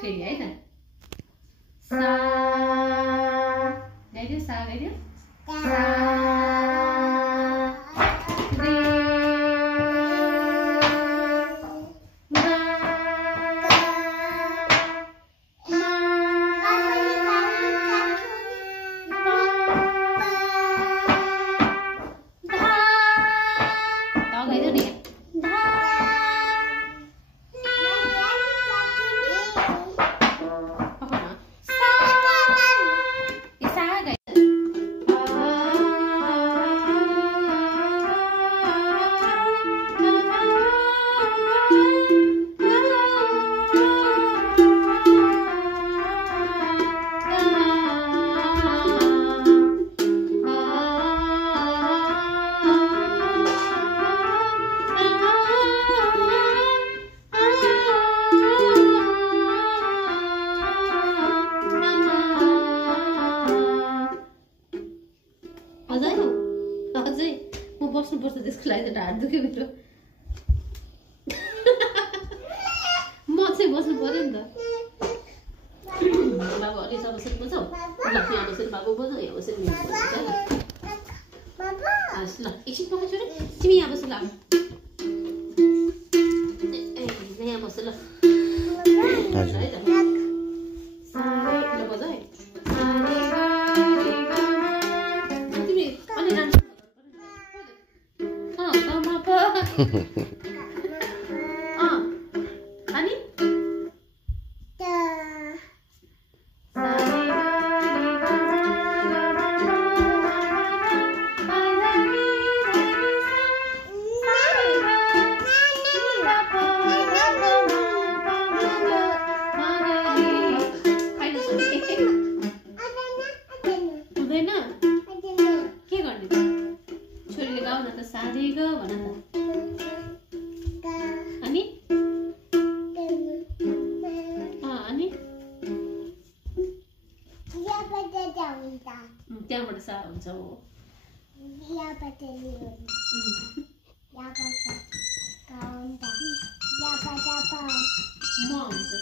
फेरि है त सा गाइदियो सा गाइदियो सा रे बस्नुपर्छ त्यसको लागि त ढाड दुख्यो भित्र म चाहिँ बस्नु पर्यो नि त बाबु अलि बसेर बजाऊ ल यहाँ बसेर बाबु बजाऊ यहाँ बसेर ल एकछिन पकाउँछु र तिमी यहाँ बस ल यहाँ बस ल है त बजाऊ है तिमी अलि राम्रो अनि हुँदैन के गर्ने त छोरीले गाउन त साधे ग भन त अनि अनि त्यहाँबाट सा हुन्छ हो म हुन्छ